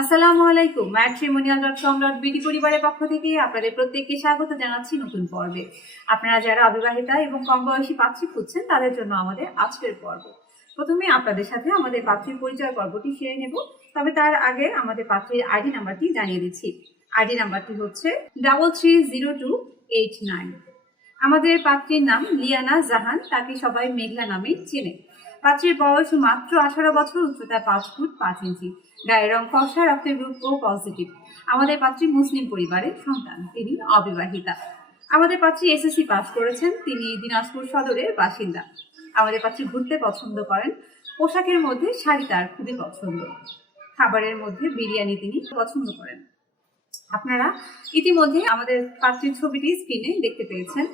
আসসালামু আলাইকুম। matrimonial.com.bd পরিবারের পক্ষ থেকে আপনাদের প্রত্যেককে স্বাগত জানাচ্ছি নতুন পর্বে। আপনারা যারা অবিবাহিতা এবং কম বয়সী পাত্রী খুঁজছেন তাদের জন্য আমাদের আজকের পর্ব। প্রথমে আপনাদের সাথে আমাদের পাত্রীর পরিচয় পর্বটি সেরে নেব, তবে তার আগে আমাদের পাত্রীর আইডি নাম্বারটি জানিয়ে দিচ্ছি। আইডি নাম্বারটি হচ্ছে 330289। আমাদের পাত্রীর নাম লিয়ানা জাহান, তাকে সবাই মেঘলা নামেই চেনে। পাত্রীর বয়স মাত্র 18 বছর, উচ্চতা 5 ফুট 5 ইঞ্চি, গায়ের রং ফর্সা, রক্তের গ্রুপ ও পজিটিভ। আমাদের পাত্রী মুসলিম পরিবারের সন্তান, তিনি অবিবাহিতা। আমাদের পাত্রী এসএসসি পাস করেছেন, তিনি দিনাজপুর সদরের বাসিন্দা। আমাদের পাত্রী ঘুরতে পছন্দ করেন, পোশাকের মধ্যে শাড়ি তার খুবই পছন্দ, খাবারের মধ্যে বিরিয়ানি তিনি পছন্দ করেন। আপনারা ইতিমধ্যে আমাদের পাত্রীর ছবিটি স্ক্রিনে দেখতে পেয়েছেন।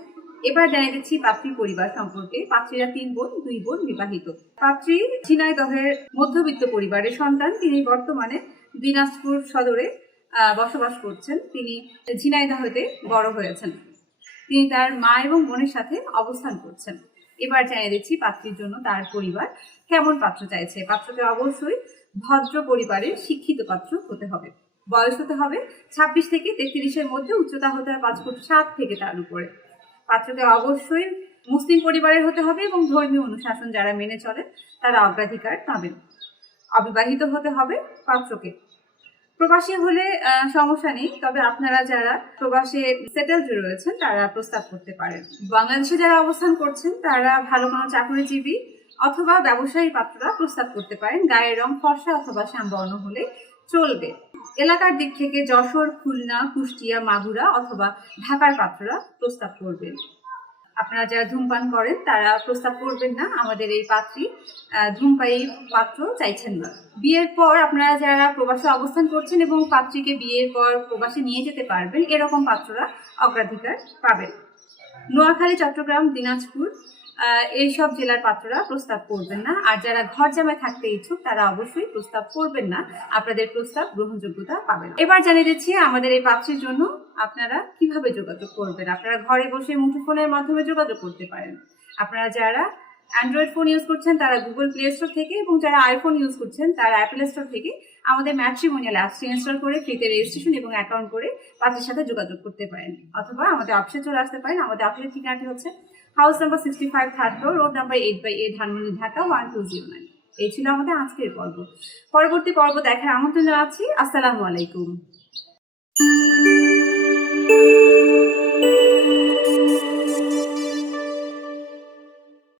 এবার জানিয়ে দিচ্ছি পাত্রীর পরিবার সম্পর্কে। পাত্রীরা 3 বোন, 2 বোন বিবাহিত। পাত্রী ঝিনাইদহের মধ্যবিত্ত পরিবারের সন্তান, তিনি বর্তমানে দিনাজপুর সদরে বসবাস করছেন। তিনি ঝিনাইদহেতে বড় হয়েছেন। তিনি তার মা এবং বোনের সাথে অবস্থান করছেন। এবার জানিয়ে দিচ্ছি পাত্রীর জন্য তার পরিবার কেমন পাত্র চাইছে। পাত্রকে অবশ্যই ভদ্র পরিবারের শিক্ষিত পাত্র হতে হবে। বয়স হতে হবে 26 থেকে 33-এর মধ্যে, উচ্চতা হতে হবে 5 ফুট 7 থেকে তার উপরে। পাত্রকে অবশ্যই মুসলিম পরিবারের হতে হবে এবং ধর্মীয় অনুশাসন যারা মেনে চলে তারা অগ্রাধিকার পাবেন। অবিবাহিত হতে হবে পাত্রকে। প্রবাসী হলে সমস্যা নেই, তবে আপনারা যারা প্রবাসে সেটেলড রয়েছেন তারা প্রস্তাব করতে পারেন। বাংলাদেশে যারা অবস্থান করছেন তারা ভালো কোনো চাকরিজীবী অথবা ব্যবসায়ী পাত্ররা প্রস্তাব করতে পারেন। গায়ের রং ফর্সা অথবা শ্যামবর্ণ হলে চলবে। এলাকার দিক থেকে যশোর, খুলনা, কুষ্টিয়া, মাগুরা অথবা ঢাকার পাত্ররা প্রস্তাব করবেন। আপনারা যারা ধূমপান করেন তারা প্রস্তাব করবেন না। আমাদের এই পাত্রী ধূমপায়ী পাত্র চাইছেন না। বিয়ের পর আপনারা যারা প্রবাসে অবস্থান করছেন এবং পাত্রীকে বিয়ের পর প্রবাসে নিয়ে যেতে পারবেন, এরকম পাত্ররা অগ্রাধিকার পাবেন। নোয়াখালী, চট্টগ্রাম, দিনাজপুর এইসব জেলার পাত্ররা প্রস্তাব করবেন না। আর যারা ঘর জামাই থাকতে ইচ্ছুক তারা অবশ্যই প্রস্তাব করবেন না, আপনাদের প্রস্তাব গ্রহণযোগ্যতা পাবেন। এবার জানিয়ে দিচ্ছি আমাদের এই পাত্রীর জন্য আপনারা কিভাবে যোগাযোগ করবেন। আপনারা ঘরে বসে মুঠোফোনের মাধ্যমে যোগাযোগ করতে পারেন। আপনারা যারা অ্যান্ড্রয়েড ফোন ইউজ করছেন তারা গুগল প্লে স্টোর থেকে, এবং যারা আইফোন ইউজ করছেন তারা অ্যাপেল স্টোর থেকে আমাদের ম্যাট্রিমোনিয়াল অ্যাপসটি ইনস্টল করে ফ্রিতে রেজিস্ট্রেশন এবং অ্যাকাউন্ট করে পাত্রের সাথে যোগাযোগ করতে পারেন, অথবা আমাদের অফিসে চলে আসতে পারেন। আমাদের অফিসের ঠিকানাটি হচ্ছে house number 65, third floor, road number 8/8, Dhanmondi, Dhaka 1209। এই ছিল আমাদের আজকের পর্ব। পরবর্তী পর্ব দেখার আমন্ত্রণ জানাচ্ছি। আসসালামু আলাইকুম।